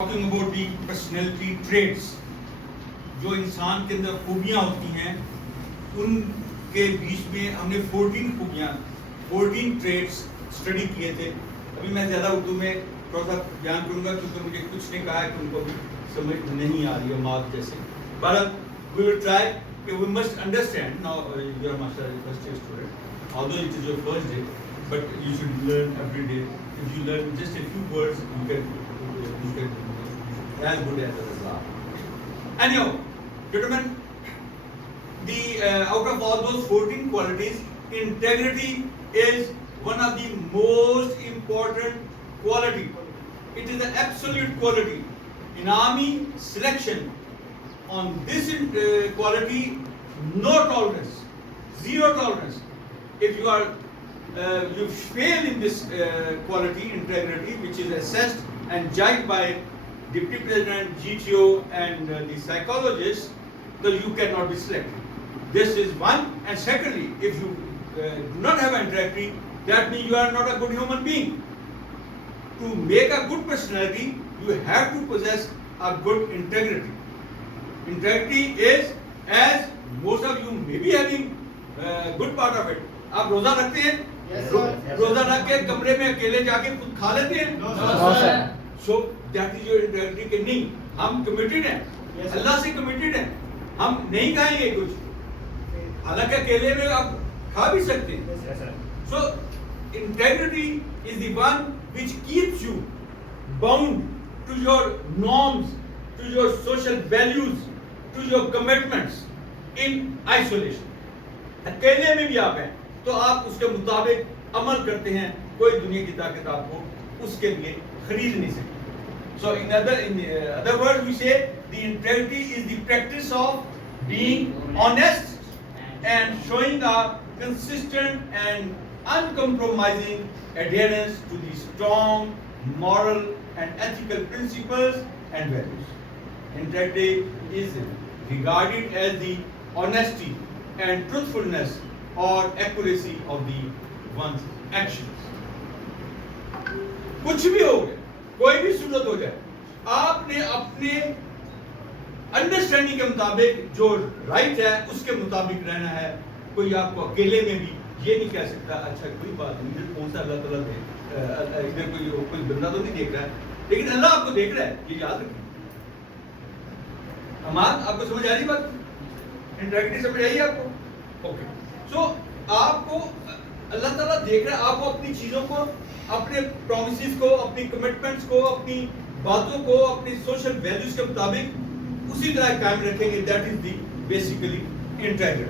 talking about the personality traits جو انسان کے اندر خوبیاں ہوتی ہیں ان کے بیچ میں ہم نے 14 traits اسٹڈی کیے تھے. ابھی میں زیادہ اردو میں تھوڑا سا بیان کروں گا کیونکہ مجھے کچھ نے کہا ہے کہ ان کو بھی سمجھ نہیں آ رہی ہے مات جیسے. بہرحال we will try کہ we must understand now you are master first year student although it is your first day but you should learn every day. If you learn just a few words you can as good as others are. Anyhow, gentlemen, out of all those 14 qualities, integrity is one of the most important quality. It is an absolute quality. In army selection, on this quality, no tolerance, zero tolerance. If you are you fail in this quality, integrity, which is assessed and judged by Deputy President, GTO and the psychologists, so you cannot be selected. This is one. And secondly, if you do not have integrity, that means you are not a good human being. To make a good personality, you have to possess a good integrity. Integrity is, as most of you may be having good part of it. آپ روزہ رکھتے ہیں؟ روزہ رکھ کے کمرے میں اکیلے جا کے خود کھا لیتے ہیں؟ No, sir. So that is your integrity کہ نہیں ہم کمیٹڈ ہیں, اللہ سے کمیٹڈ ہیں, ہم نہیں کھائیں گے کچھ, حالانکہ اکیلے میں آپ کھا بھی سکتے ہیں. So integrity is the one which keeps you bound to your norms, to your social values, to your commitments in isolation. اکیلے میں بھی آپ ہیں تو آپ اس کے مطابق عمل کرتے ہیں, کوئی دنیا کی طاقت آپ کو اس کے لیے خرید نہیں سکتی. So in other words we say the integrity is the practice of being honest and showing a consistent and uncompromising adherence to the strong moral and ethical principles and values. Integrity is regarded as the honesty and truthfulness or accuracy of the one's actions. کچھ بھی ہو گئے, کوئی بھی صورت ہو جائے, آپ نے اپنے انڈرسٹینڈنگ کے مطابق جو رائٹ ہے اس کے مطابق رہنا ہے. کوئی آپ کو اکیلے میں بھی یہ نہیں کہہ سکتا اچھا کوئی بات نہیں, ادھر کون سا اللہ تعالیٰ دے, ادھر کوئی بندہ تو نہیں دیکھ رہا ہے لیکن اللہ آپ کو دیکھ رہا ہے, یہ یاد رکھیں. امان آپ کو سمجھ آ رہی بات, انٹریکٹی سمجھ آئی آپ کو؟ اوکے. سو آپ کو اللہ تعالیٰ دیکھ رہا ہے, آپ کو اپنی چیزوں کو, اپنے پرومسز کو, اپنی کمٹمنٹس کو, اپنی باتوں کو, اپنی سوشل ویلیوز کے مطابق اسی طرح قائم رکھیں گے. That is the basically integrity,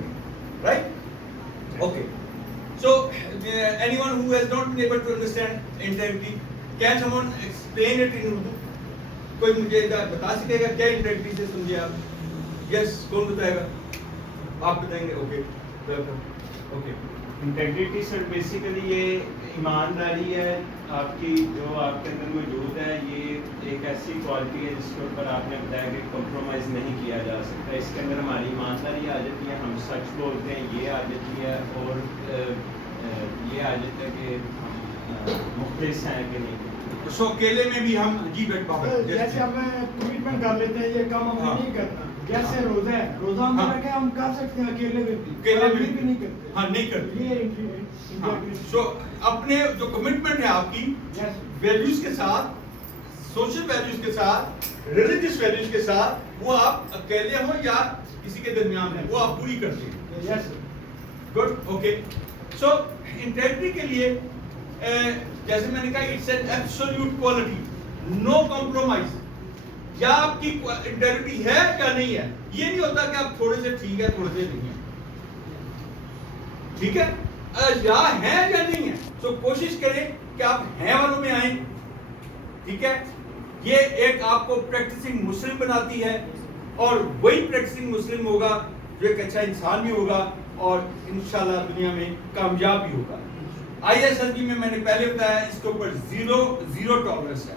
right? Okay. So anyone who has not been able to understand integrity, can someone explain it in Urdu? کوئی مجھے بتا سکے گا کیا انٹیگریٹی سے سمجھے آپ؟ یس, کون بتائے گا؟ آپ بتائیں گے. Okay okay. انٹیگریٹی سر بیسیکلی یہ ایمانداری ہے آپ کی جو آپ کے اندر موجود ہے. یہ ایک ایسی کوالٹی ہے جس کے اوپر آپ نے بتایا کہ کمپرومائز نہیں کیا جا سکتا. اس کے اندر ہماری ایمانداری آ جاتی ہے, ہم سچ بولتے ہیں, یہ آ جاتی ہے, اور یہ آ جاتا ہے کہ ہم مخلص ہیں کہ نہیں. سو اکیلے میں بھی ہم جی بیٹھ پاؤں جیسے ہم کمٹمنٹ کر لیتے ہیں یہ کام ہمیں نہیں کرنا. جیسے روزہ ہے, روزہ ہم رکھیں ہم کر سکتے ہیں اکیلے میں بھی, نہیں کرتے. ہاں نہیں کرتے. یہ سو اپنے جو کمٹمنٹ ہے آپ کی ویلیوز کے ساتھ, سوشل ویلیوز کے ساتھ, ریلیجیس ویلیوز کے ساتھ, وہ آپ اکیلے ہوں یا کسی کے درمیان ہیں, وہ آپ پوری کرتے ہیں. Yes good. Okay. So integrity کے لیے جیسے میں نے کہا it's an absolute quality, no compromise. یا آپ کی انٹیگریٹی ہے یا نہیں ہے, یہ نہیں ہوتا کہ آپ تھوڑے سے ٹھیک ہے تھوڑے سے نہیں ہے, ٹھیک ہے, یا ہے یا نہیں ہے. سو کوشش کریں کہ آپ ہیں والوں میں آئیں, ٹھیک ہے. یہ ایک آپ کو پریکٹسنگ مسلم بناتی ہے, اور وہی پریکٹسنگ مسلم ہوگا جو ایک اچھا انسان بھی ہوگا اور انشاءاللہ دنیا میں کامیاب بھی ہوگا. ISLB میں نے پہلے بتایا اس کے اوپر زیرو ٹالرنس ہے,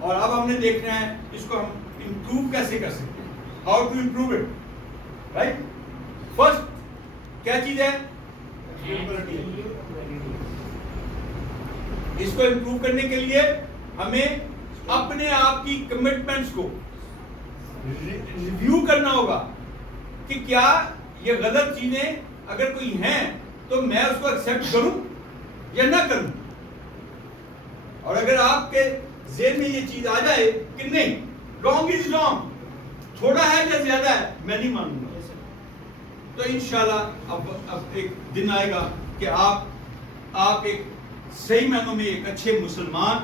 اور اب ہم نے دیکھنا ہے اس کو ہم امپروو کیسے کر سکتے ہیں, how to improve it, right. First کیا چیز ہے؟ اس کو امپروو کرنے کے لیے ہمیں اپنے آپ کی کمٹمنٹس کو ریویو کرنا ہوگا کہ کیا یہ غلط چیزیں اگر کوئی ہیں تو میں اس کو ایکسپٹ کروں یا نہ کروں. اور اگر آپ کے ذہن میں یہ چیز آ جائے کہ نہیں رانگ از رانگ, تھوڑا ہے یا زیادہ ہے, میں نہیں مانوں گا, تو انشاءاللہ اب ایک دن آئے گا کہ آپ ایک صحیح معنوں میں ایک اچھے مسلمان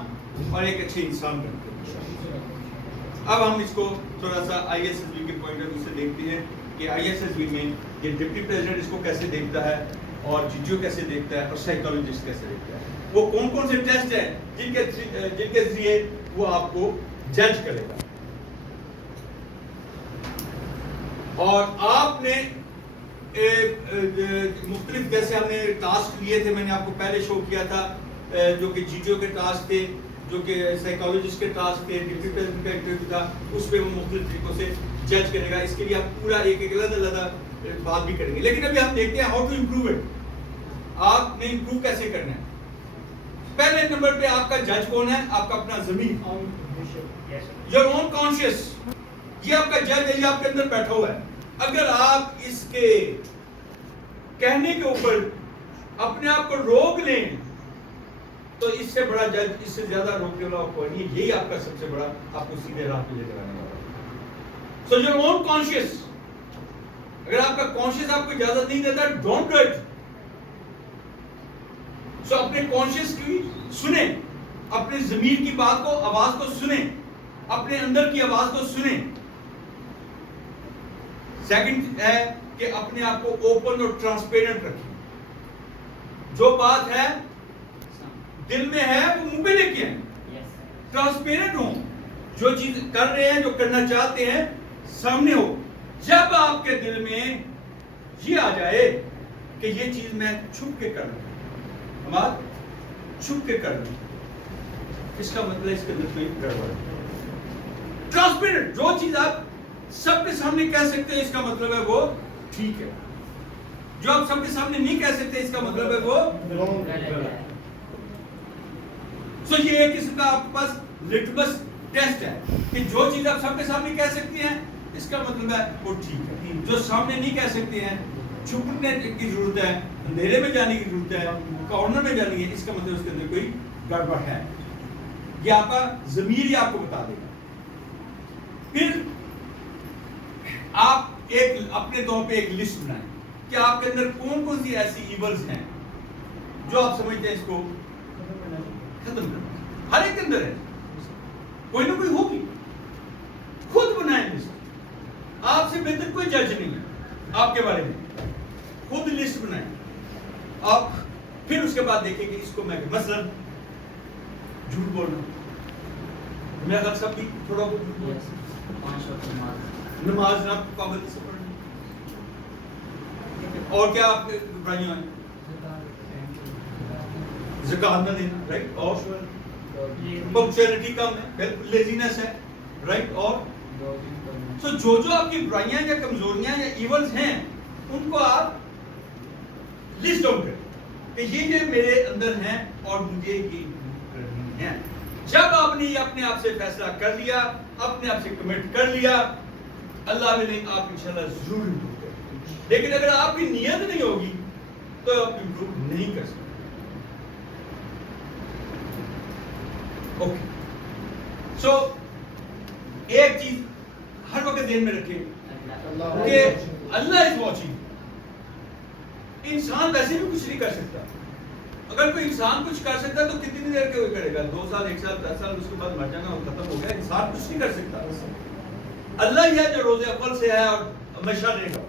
اور ایک اچھے انسان بنتے ہیں. اب ہم اس کو تھوڑا سا آئی ایس ایس بی کے پوائنٹ آف ویو سے دیکھتے ہیں کہ آئی ایس ایس بی میں یہ ڈپٹی پریزیڈنٹ اس کو کیسے دیکھتا ہے اور جی کیسے دیکھتا ہے اور سائیکالوجسٹ کیسے دیکھتا ہے. وہ کون سے ٹیسٹ ہیں جن کے ذریعے وہ آپ کو جج کرے گا. اور آپ نے مختلف جیسے ہم نے ٹاسک لیے تھے, میں نے آپ کو پہلے شو کیا تھا, جو کہ جی کے ٹاسک تھے, جو کہ سائیکالوجسٹ کے ٹاسک تھے, ڈپٹی پریزیڈنٹ کا انٹرویو تھا, اس پہ وہ مختلف طریقوں سے جج کرے گا. اس کے لیے آپ پورا ایک علیحدہ بات بھی کریں گے. لیکن ابھی ہم دیکھتے ہیں ہاؤ ٹو امپروو اٹ. آپ نے امپروو کیسے کرنا ہے. پہلے نمبر پہ آپ کا جج کون ہے؟ آپ کا اپنا ضمیر, یور اون کانشیس. یہ آپ کا جج ہے, یہ آپ کے اندر بیٹھا ہوا ہے. اگر آپ اس کے کہنے کے اوپر اپنے آپ کو روک لیں تو اس سے بڑا جج, اس سے زیادہ روکنے والا کوئی نہیں. یہی آپ کا سب سے بڑا آپ کو سیدھے راہ پہ لے کر آنے والا. سو یور اون کانشیس, اگر آپ کا کانشیس آپ کو اجازت نہیں دیتا, ڈونٹ ڈو اٹ. سو اپنے کانشیس کی سنیں, اپنے ضمیر کی بات کو, آواز کو سنیں, اپنے اندر کی آواز کو سنیں. سیکنڈ ہے کہ اپنے آپ کو اوپن اور ٹرانسپیرنٹ رکھیں. جو بات ہے دل میں ہے وہ منہ پہ لے کے آئیں. ٹرانسپیرنٹ ہوں, جو چیز کر رہے ہیں, جو کرنا چاہتے ہیں, سامنے ہو. جب آپ کے دل میں یہ آ جائے کہ یہ چیز میں چھپ کے کر رہا ہوں, ہمارا چھپ کے کر رہا ہوں, اس کا مطلب اس کے اندر کوئی گڑبڑ ہے. ٹرانسپیرنٹ, جو چیز آپ سب کے سامنے کہہ سکتے ہیں اس کا مطلب ہے وہ ٹھیک ہے. جو آپ سب کے سامنے نہیں کہہ سکتے اس کا مطلب ہے وہ غلط ہے. سو یہ ایک قسم کا آپ کے پاس لٹمس ٹیسٹ ہے کہ جو چیز آپ سب کے سامنے کہہ سکتے ہیں اس کا مطلب ہے وہ ٹھیک ہے. جو سامنے نہیں کہہ سکتے ہیں, چھپنے کی ضرورت ہے, اندھیرے میں جانے کی ضرورت ہے, کارنر میں جانے کی, اس کا مطلب اس کے اندر کوئی گڑبڑ ہے. یہ آپ کا ضمیر ہی آپ کو بتا دے گا. پھر آپ ایک اپنے طور پہ ایک لسٹ بنائیں کہ آپ کے اندر کون کون سی ایسی ایولز ہیں جو آپ سمجھتے ہیں اس کو ختم کرنا. ہر ایک کے اندر ہے, کوئی نہ کوئی ہوگی. خود بنائیں لسٹ. آپ سے بہتر کوئی جج نہیں ہے آپ کے بارے میں. خود لسٹ بنائیں آپ. پھر اس کے بعد دیکھیں کہ اس کو میں مثلا جھوٹ بولنا, میں اگر سب بھی تھوڑا بہت نماز نہ پابندی سے پڑھنا, اور کیا آپ کے برائیاں ہیں, زکات نہ دینا, رائٹ, اور پنکچوئلٹی کم ہے, لیزینس ہے, رائٹ, اور سو جو آپ کی برائیاں یا کمزوریاں یا ایونز ہیں ان کو آپ لسٹ ڈاؤن کریں کہ یہ میرے اندر ہیں اور مجھے یہ کرنی ہیں. جب آپ نے اپنے آپ سے فیصلہ کر لیا, اپنے آپ سے کمٹ کر لیا, اللہ نے آپ انشاءاللہ ضرور امپروو کریں. لیکن اگر آپ کی نیت نہیں ہوگی تو آپ امپروو نہیں کر سکتے. اوکے, سو ایک چیز ہر وقت ذہن میں رکھیں کہ اللہ از واچنگ. انسان ویسے بھی کچھ نہیں کر سکتا. اگر کوئی انسان کچھ کر سکتا ہے تو کتنی دیر کے کرے گا, 2 سال, 1 سال, 10 سال, اس کے بعد مر جانا ختم ہو گیا. انسان کچھ نہیں کر سکتا. اللہ ہی ہے جو روز اول سے ہے اور ہمیشہ رہے گا.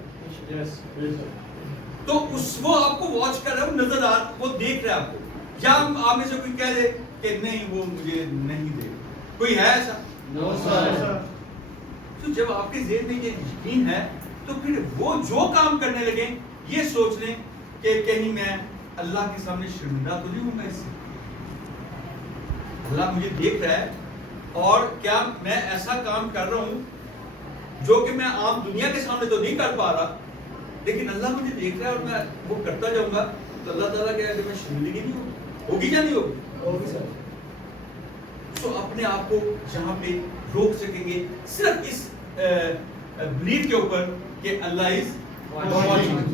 تو اس وہ آپ کو واچ کر رہا ہے, وہ نظر آ, وہ دیکھ رہا ہے آپ کو. یا آپ میں سے کوئی کہہ دے کہ نہیں وہ مجھے نہیں دے, کوئی ہے ایسا؟ تو جب آپ کے ذہن میں یہ یقین ہے تو پھر وہ جو کام کرنے لگیں یہ سوچ لیں کہ کہیں میں اللہ کے سامنے شرمندہ تو نہیں ہوں. میں اس سے اللہ مجھے دیکھ رہا ہے, اور کیا میں ایسا کام کر رہا ہوں جو کہ میں عام دنیا کے سامنے تو نہیں کر پا رہا, لیکن اللہ مجھے دیکھ رہا ہے اور میں وہ کرتا جاؤں گا تو اللہ تعالیٰ کہے کہ میں شرمندگی نہیں ہوگی یا نہیں ہوگی. سو اپنے آپ کو یہاں پہ روک سکیں گے صرف اس بلیف کے اوپر کہ Allah is watching.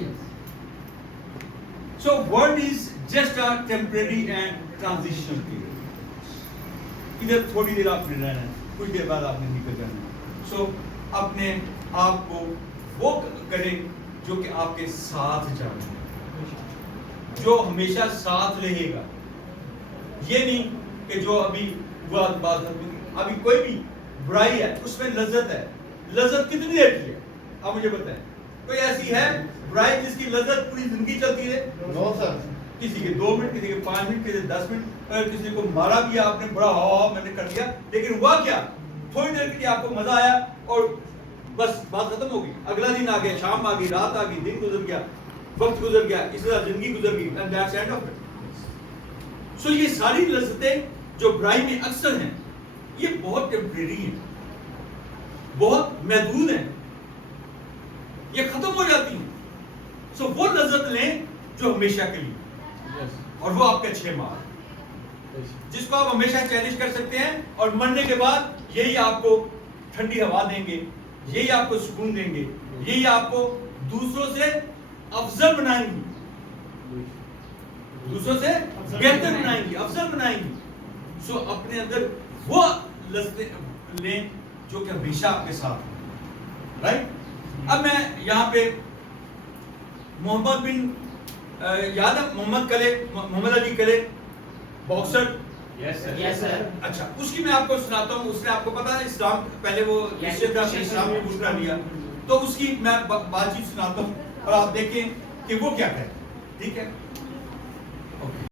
So world is just a temporary and transitional period. ادھر تھوڑی دیر آپ نے رہنا ہے, کچھ دیر بعد آپ نے نکل جانا ہے. سو اپنے آپ کو وہ کریں جو کہ آپ کے ساتھ جانا ہے, جو ہمیشہ ساتھ رہے گا. یہ نہیں کہ جو ابھی بات ابھی کوئی بھی برائی ہے اس میں لذت ہے. لذت کتنی دیر کی ہے آپ مجھے بتائیں؟ کوئی ایسی ہے برائی جس کی لذت پوری زندگی چلتی رہے؟ نو سر. کسی کے 2 منٹ, کسی کے 5 منٹ, کسی کے 10 منٹ, اگر کسی کو مارا بھی آپ نے بڑا میں نے کر دیا, لیکن ہوا کیا؟ تھوڑی دیر کے لیے آپ کو مزہ آیا اور بس بات ختم ہو گئی. اگلا دن آ گیا, شام آ گئی, رات آ گئی, دن گزر گیا, وقت گزر گیا, اس طرح زندگی گزر گئی, and that's end of it. سو یہ ساری لذتیں جو برائی میں اکثر ہیں یہ بہت ٹیمپریری ہیں, بہت محدود ہیں, یہ ختم ہو جاتی ہیں. سو وہ لذت لیں جو ہمیشہ کے لیے, اور وہ آپ کے 6 ماہ جس کو آپ ہمیشہ چیلنج کر سکتے ہیں, اور مرنے کے بعد یہی آپ کو ٹھنڈی ہوا دیں گے, یہی آپ کو سکون دیں گے, یہی آپ کو دوسروں سے افضل بنائیں گی, دوسروں سے بہتر بنائیں گی, افضل بنائیں گی. سو اپنے اندر وہ لذتیں لیں جو کہ ہمیشہ آپ کے ساتھ ہیں, رائٹ. اب میں یہاں پہ محمد بن یاد ہے محمد علی کلے باکسر, اچھا اس کی میں آپ کو سناتا ہوں. اس نے آپ کو پتا ہے اسلام پہلے وہ اسلام کو پوچھنا لیا, تو اس کی میں بات چیت سناتا ہوں اور آپ دیکھیں کہ وہ کیا کہتے ہیں, ٹھیک ہے.